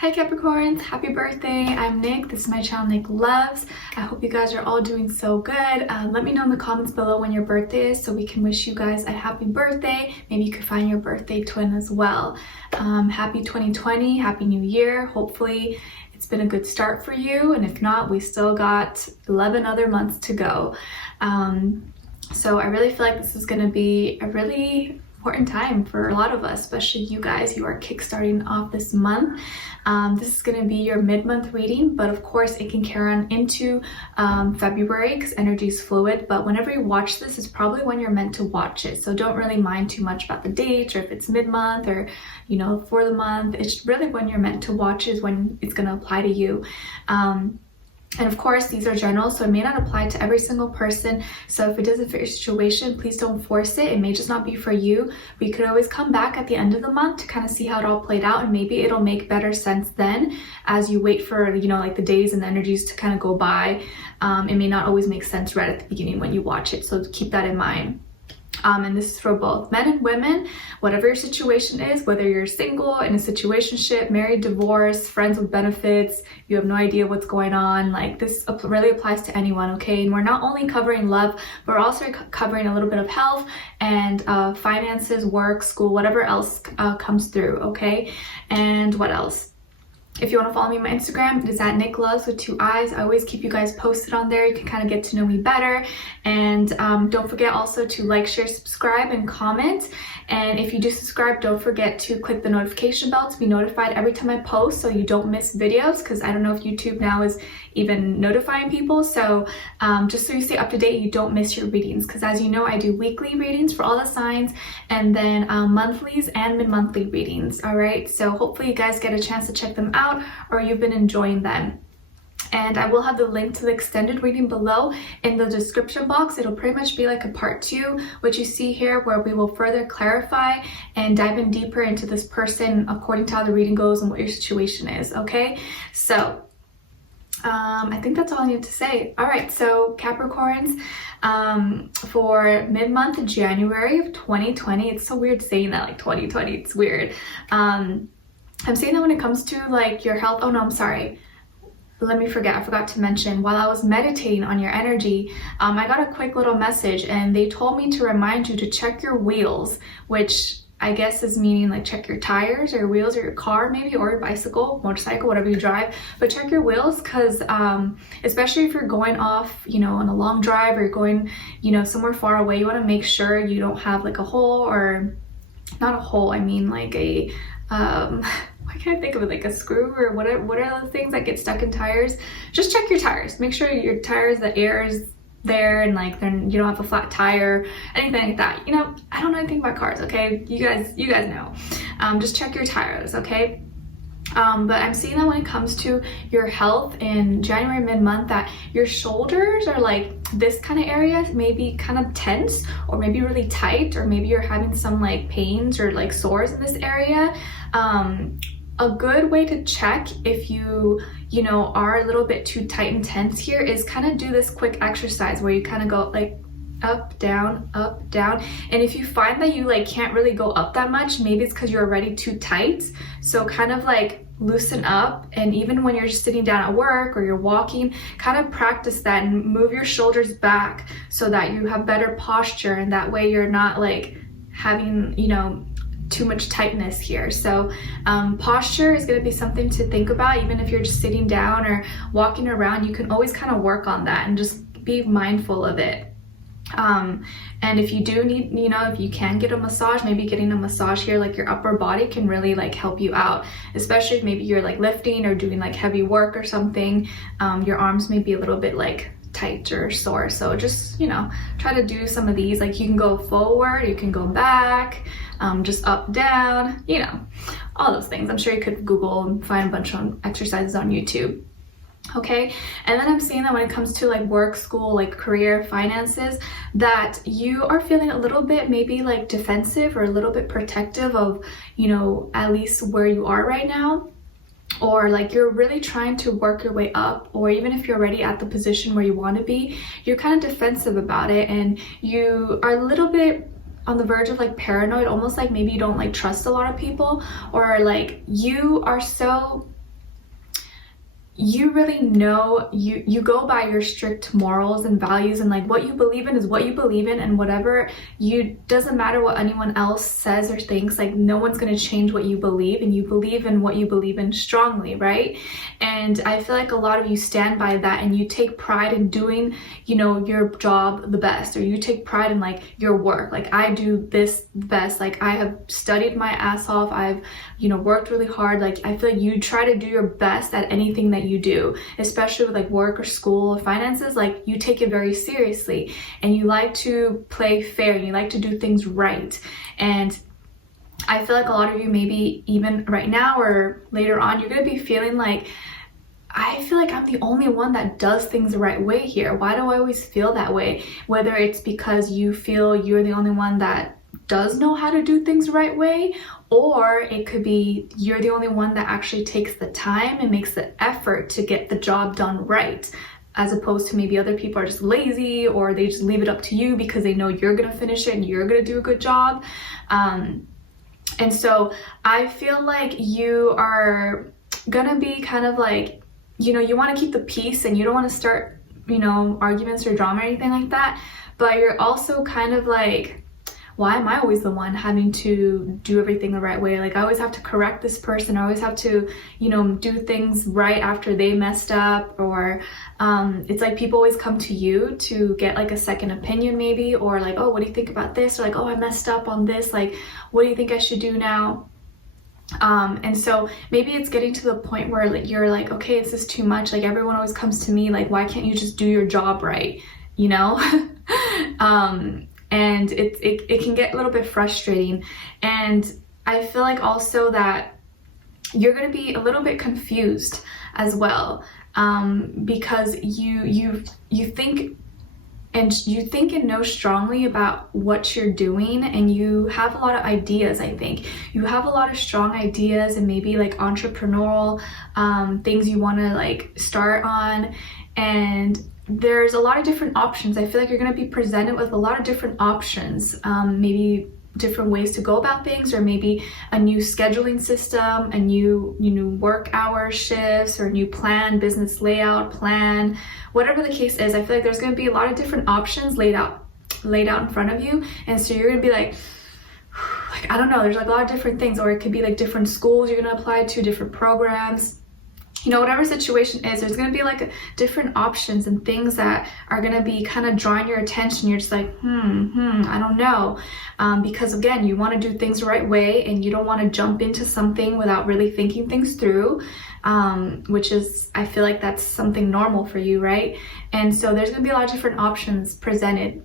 Hi Capricorns, happy birthday. I'm Nick. This is my channel NicLoves. I hope you guys are all doing so good. Let me know in the comments below when your birthday is so we can wish you guys a happy birthday. Maybe you could find your birthday twin as well. Happy 2020, happy new year. Hopefully it's been a good start for you, and if not, we still got 11 other months to go. So I really feel like this is going to be a really important time for a lot of us, especially you guys who are kickstarting off this month. This is going to be your mid-month reading, but of course it can carry on into February because energy is fluid. But whenever you watch this, it's probably when you're meant to watch it, so don't really mind too much about the dates or if it's mid-month or for the month. It's really when you're meant to watch is when it's going to apply to you. And of course, these are general, so it may not apply to every single person. So if it doesn't fit your situation, please don't force it. It may just not be for you. But you could always come back at the end of the month to kind of see how it all played out, and maybe it'll make better sense then as you wait for, like the days and the energies to kind of go by. It may not always make sense right at the beginning when you watch it, so keep that in mind. And this is for both men and women, whatever your situation is, whether you're single, in a situationship, married, divorced, friends with benefits, you have no idea what's going on. Like, this really applies to anyone, okay? And we're not only covering love, but we're also covering a little bit of health and finances, work, school, whatever else comes through, okay? And what else? If you want to follow me on my Instagram, it is at NicLoves with 2 eyes. I always keep you guys posted on there. You can kind of get to know me better. And don't forget also to like, share, subscribe, and comment. And if you do subscribe, don't forget to click the notification bell to be notified every time I post so you don't miss videos, because I don't know if YouTube now is even notifying people. So just so you stay up to date, you don't miss your readings, because as you know, I do weekly readings for all the signs, and then monthlies and mid-monthly readings. All right, so hopefully you guys get a chance to check them out, or you've been enjoying them. And I will have the link to the extended reading below in the description box. It'll pretty much be like a part 2, which you see here, where we will further clarify and dive in deeper into this person according to how the reading goes and what your situation is, okay? So I think that's all I need to say. All right, so Capricorns, for mid-month January of 2020, it's so weird saying that, like 2020, it's weird. I'm saying that when it comes to like your health, oh no, I'm sorry. I forgot to mention, while I was meditating on your energy, I got a quick little message, and they told me to remind you to check your wheels, which I guess is meaning like check your tires or your wheels or your car maybe, or your bicycle, motorcycle, whatever you drive, but check your wheels, because especially if you're going off, on a long drive, or you're going, somewhere far away, you want to make sure you don't have like a hole, or not a hole, I mean like a I can't think of it, like a screw, or what are those things that get stuck in tires? Just check your tires. Make sure your tires, the air is there, and like then you don't have a flat tire, anything like that. I don't know anything about cars, okay? You guys know. Just check your tires, okay? But I'm seeing that when it comes to your health in January mid-month, that your shoulders are like this kind of area, maybe kind of tense, or maybe really tight, or maybe you're having some like pains or like sores in this area. A good way to check if you are a little bit too tight and tense here is kind of do this quick exercise where you kind of go like up, down, and if you find that you like can't really go up that much, maybe it's because you're already too tight. So kind of like loosen up, and even when you're just sitting down at work or you're walking, kind of practice that and move your shoulders back so that you have better posture, and that way you're not like having too much tightness here. So posture is going to be something to think about. Even if you're just sitting down or walking around, you can always kind of work on that and just be mindful of it. And if you do need, if you can get a massage, maybe getting a massage here, like your upper body, can really like help you out, especially if maybe you're like lifting or doing like heavy work or something. Your arms may be a little bit like tight or sore, so just try to do some of these. Like you can go forward, you can go back, just up, down, all those things. I'm sure you could Google and find a bunch of exercises on YouTube. Okay, and then I'm seeing that when it comes to like work, school, like career, finances, that you are feeling a little bit maybe like defensive or a little bit protective of, at least where you are right now. Or like you're really trying to work your way up, or even if you're already at the position where you want to be, you're kind of defensive about it, and you are a little bit on the verge of like paranoid, almost like maybe you don't like trust a lot of people, or like you are so you really know, you go by your strict morals and values, and like what you believe in is what you believe in, and whatever you, doesn't matter what anyone else says or thinks, like no one's going to change what you believe, and you believe in what you believe in strongly, right? And I feel like a lot of you stand by that, and you take pride in doing, you know, your job the best, or you take pride in like your work. Like I do this the best, like I have studied my ass off, I've, you know, worked really hard. Like I feel like you try to do your best at anything that you do, especially with like work or school or finances. Like you take it very seriously, and you like to play fair, and you like to do things right. And I feel like a lot of you, maybe even right now or later on, you're gonna be feeling like, I feel like I'm the only one that does things the right way here. Why do I always feel that way? Whether it's because you feel you're the only one that does know how to do things the right way, or it could be you're the only one that actually takes the time and makes the effort to get the job done right, as opposed to maybe other people are just lazy, or they just leave it up to you because they know you're gonna finish it and you're gonna do a good job. And so I feel like you are gonna be kind of like, you know, you want to keep the peace, and you don't want to start, you know, arguments or drama or anything like that, but you're also kind of like, why am I always the one having to do everything the right way? Like I always have to correct this person, I always have to, you know, do things right after they messed up, or it's like people always come to you to get like a second opinion maybe, or like, oh, what do you think about this? Or like, oh, I messed up on this, like what do you think I should do now? And so maybe it's getting to the point where like you're like, okay, is this too much? Like everyone always comes to me, like why can't you just do your job right, you know? And it can get a little bit frustrating. And I feel like also that you're going to be a little bit confused as well, because you think and know strongly about what you're doing, and you have a lot of ideas. I think you have a lot of strong ideas, and maybe like entrepreneurial things you want to like start on, and there's a lot of different options. I feel like you're going to be presented with a lot of different options, maybe different ways to go about things, or maybe a new scheduling system, a new work hour shifts, or a new plan, business layout plan, whatever the case is. I feel like there's going to be a lot of different options laid out in front of you, and so you're going to be like I don't know, there's like a lot of different things, or it could be like different schools you're going to apply to, different programs. You know, whatever situation is, there's going to be like different options and things that are going to be kind of drawing your attention. You're just like, I don't know. Because again, you want to do things the right way, and you don't want to jump into something without really thinking things through, which is, I feel like that's something normal for you, right? And so there's going to be a lot of different options presented,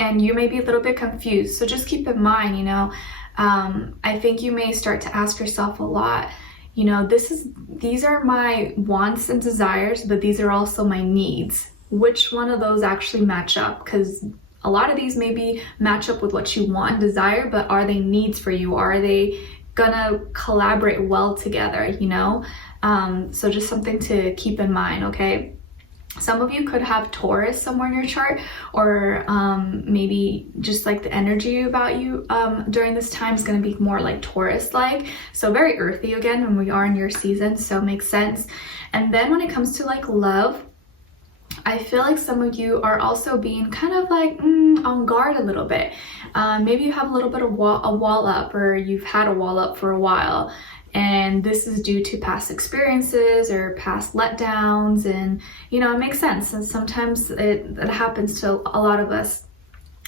and you may be a little bit confused. So just keep in mind, you know, I think you may start to ask yourself a lot, you know, these are my wants and desires, but these are also my needs. Which one of those actually match up? Because a lot of these maybe match up with what you want and desire, but are they needs for you? Are they gonna collaborate well together, you know? So just something to keep in mind, okay? Some of you could have Taurus somewhere in your chart, or maybe just like the energy about you during this time is going to be more like Taurus-like. So very earthy again when we are in your season, so makes sense. And then when it comes to like love, I feel like some of you are also being kind of like on guard a little bit. Maybe you have a little bit of a wall up, or you've had a wall up for a while. And this is due to past experiences or past letdowns, and you know, it makes sense. And sometimes it happens to a lot of us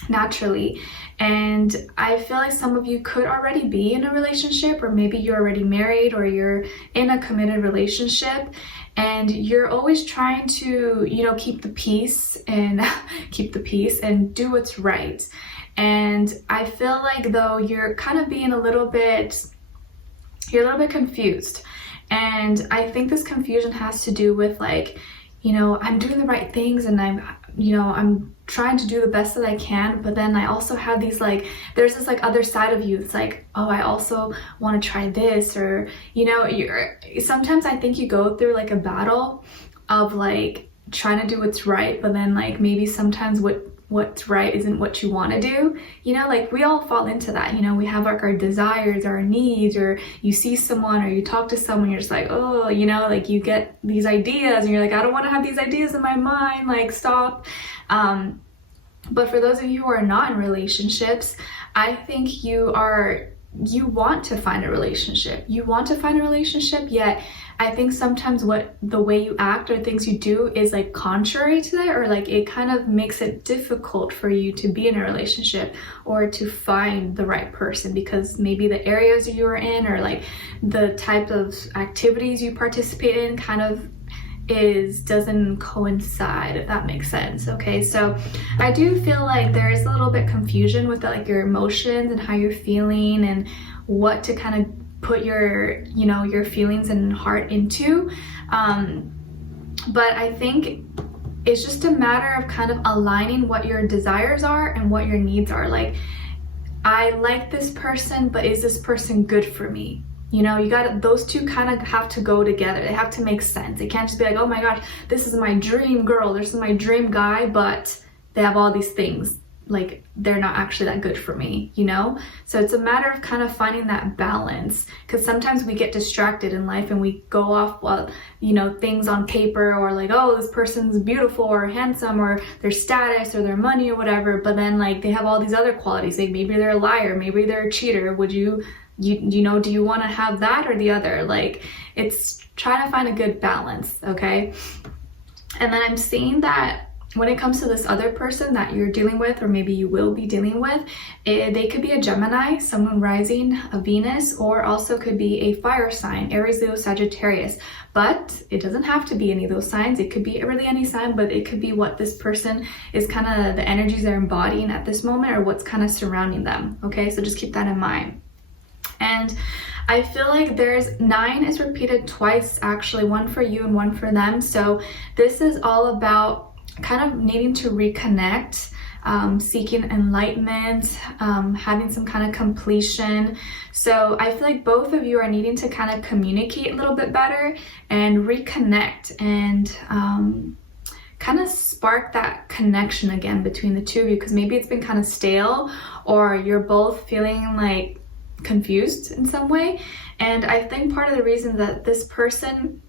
naturally. And I feel like some of you could already be in a relationship, or maybe you're already married, or you're in a committed relationship, and you're always trying to, you know, keep the peace and do what's right. And I feel like though you're kind of being a little bit confused. And I think this confusion has to do with like, you know, I'm doing the right things, and I'm trying to do the best that I can, but then I also have these like, there's this like other side of you. It's like, oh, I also want to try this, or, you know, sometimes I think you go through like a battle of like trying to do what's right, but then like maybe sometimes what what's right isn't what you want to do. You know, like we all fall into that. You know, we have like our desires, our needs, or you see someone or you talk to someone, you're just like, oh, you know, like you get these ideas and you're like, I don't want to have these ideas in my mind, like stop. But for those of you who are not in relationships, I think you want to find a relationship. You want to find a relationship, yet I think sometimes the way you act or things you do is like contrary to that, or like it kind of makes it difficult for you to be in a relationship or to find the right person, because maybe the areas you are in or like the type of activities you participate in kind of doesn't coincide, if that makes sense. Okay, so I do feel like there is a little bit confusion with like your emotions and how you're feeling and what to kind of put your, you know, your feelings and heart into. But I think it's just a matter of kind of aligning what your desires are and what your needs are. Like, I like this person, but is this person good for me? You know, those two kind of have to go together. They have to make sense. It can't just be like, oh my gosh, this is my dream girl, this is my dream guy, but they have all these things. Like, they're not actually that good for me, you know? So it's a matter of kind of finding that balance, because sometimes we get distracted in life and we go off, well, you know, things on paper, or like, oh, this person's beautiful or handsome, or their status or their money or whatever, but then like they have all these other qualities. Like maybe they're a liar, maybe they're a cheater. Would you know, do you want to have that or the other? Like, it's trying to find a good balance, okay? And then I'm seeing that when it comes to this other person that you're dealing with, or maybe you will be dealing with, they could be a Gemini, someone rising, a Venus, or also could be a fire sign, Aries, Leo, Sagittarius. But it doesn't have to be any of those signs. It could be really any sign, but it could be what this person is kind of the energies they're embodying at this moment, or what's kind of surrounding them, okay? So just keep that in mind. And I feel like there's 9 is repeated twice, actually, one for you and one for them. So this is all about kind of needing to reconnect, seeking enlightenment, having some kind of completion. So I feel like both of you are needing to kind of communicate a little bit better and reconnect and kind of spark that connection again between the two of you, because maybe it's been kind of stale, or you're both feeling like confused in some way. And I think part of the reason that this person,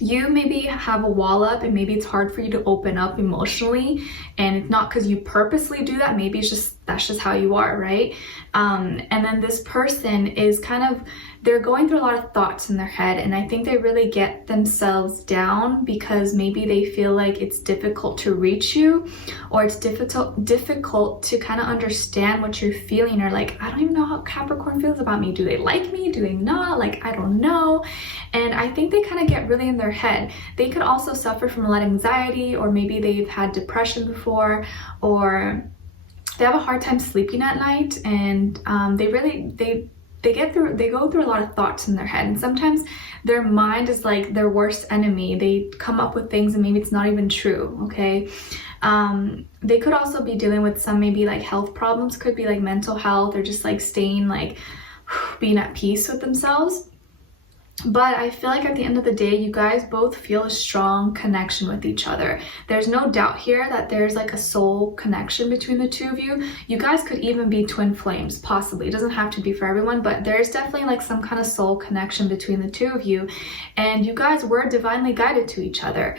you maybe have a wall up and maybe it's hard for you to open up emotionally, and it's not because you purposely do that. Maybe it's just, that's just how you are, right? And then this person is kind of, they're going through a lot of thoughts in their head, and I think they really get themselves down because maybe they feel like it's difficult to reach you, or it's difficult to kind of understand what you're feeling, or like, I don't even know how Capricorn feels about me. Do they like me? Do they not? Like, I don't know. And I think they kind of get really in their head. They could also suffer from a lot of anxiety, or maybe they've had depression before, or they have a hard time sleeping at night, and they go through a lot of thoughts in their head, and sometimes their mind is like their worst enemy. They come up with things and maybe it's not even true, okay? They could also be dealing with some maybe like health problems, could be like mental health, or just like staying like being at peace with themselves. But I feel like at the end of the day, you guys both feel a strong connection with each other. There's no doubt here that there's like a soul connection between the two of you. You guys could even be twin flames, possibly. It doesn't have to be for everyone, but there's definitely like some kind of soul connection between the two of you. And you guys were divinely guided to each other.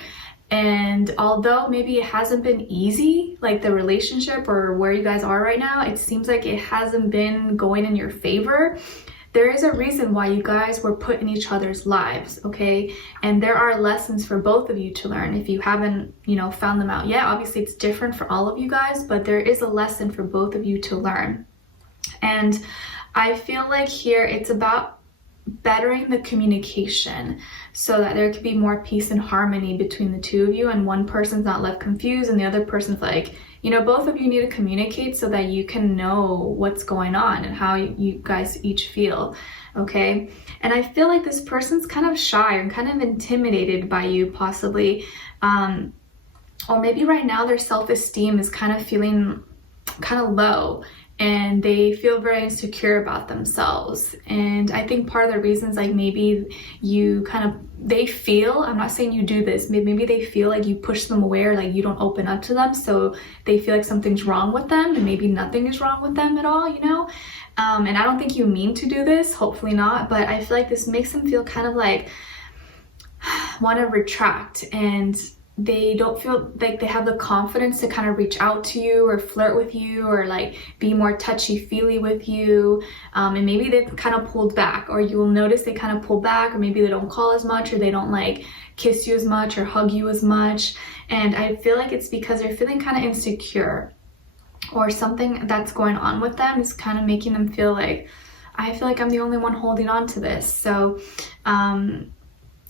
And although maybe it hasn't been easy, like the relationship or where you guys are right now, it seems like it hasn't been going in your favor. There is a reason why you guys were put in each other's lives, okay? And there are lessons for both of you to learn. If you haven't, you know, found them out yet, obviously it's different for all of you guys, but there is a lesson for both of you to learn. And I feel like here it's about bettering the communication so that there could be more peace and harmony between the two of you, and one person's not left confused and the other person's like, you know, both of you need to communicate so that you can know what's going on and how you guys each feel, okay? And I feel like this person's kind of shy or kind of intimidated by you, possibly. Or maybe right now their self-esteem is kind of feeling kind of low. and they feel very insecure about themselves. And I think part of the reasons, like maybe they feel, I'm not saying you do this, maybe they feel like you push them away or like you don't open up to them, so they feel like something's wrong with them, and maybe nothing is wrong with them at all, you know? And I don't think you mean to do this, hopefully not, but I feel like this makes them feel kind of like want to retract, and they don't feel like they have the confidence to kind of reach out to you or flirt with you or like be more touchy-feely with you, and maybe they've kind of pulled back, or you will notice they kind of pull back, or maybe they don't call as much, or they don't like kiss you as much or hug you as much. And I feel like it's because they're feeling kind of insecure, or something that's going on with them is kind of making them feel like, I feel like I'm the only one holding on to this. So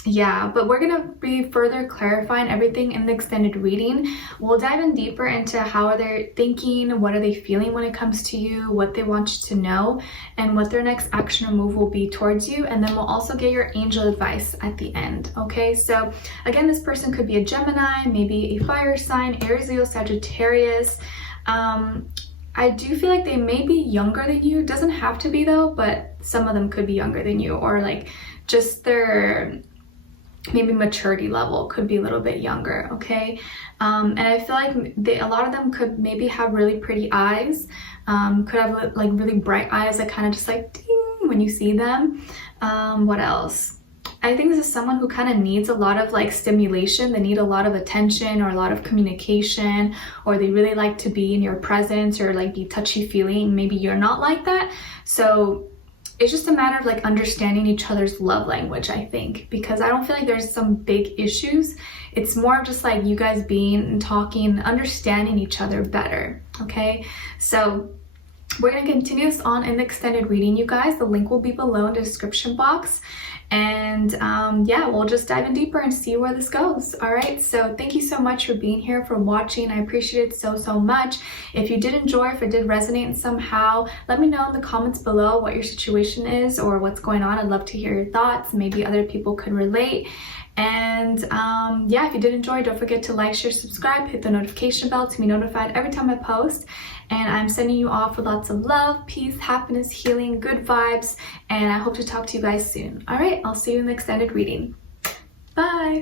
yeah, but we're gonna be further clarifying everything in the extended reading. We'll dive in deeper into how they're thinking, what are they feeling when it comes to you, what they want you to know, and what their next action or move will be towards you. And then we'll also get your angel advice at the end, okay? So again, this person could be a Gemini, maybe a fire sign, Aries, Leo, Sagittarius. I do feel like they may be younger than you. Doesn't have to be though, but some of them could be younger than you, or like just their maybe maturity level could be a little bit younger, okay? And I feel like a lot of them could maybe have really pretty eyes, could have like really bright eyes that kind of just like ding when you see them. What else? I think this is someone who kind of needs a lot of like stimulation. They need a lot of attention or a lot of communication, or they really like to be in your presence or like be touchy-feely, and maybe you're not like that. So it's just a matter of like understanding each other's love language, I think, because I don't feel like there's some big issues. It's more of just like you guys being and talking, understanding each other better, okay? So we're going to continue this on in the extended reading, you guys. The link will be below in the description box. And yeah, we'll just dive in deeper and see where this goes. All right, so thank you so much for being here, for watching. I appreciate it so much. If you did enjoy, if it did resonate somehow, let me know in the comments below what your situation is or what's going on. I'd love to hear your thoughts. Maybe other people could relate. And yeah, if you did enjoy, don't forget to like, share, subscribe, hit the notification bell to be notified every time I post. And I'm sending you off with lots of love, peace, happiness, healing, good vibes, and I hope to talk to you guys soon. All right, I'll see you in the extended reading. Bye.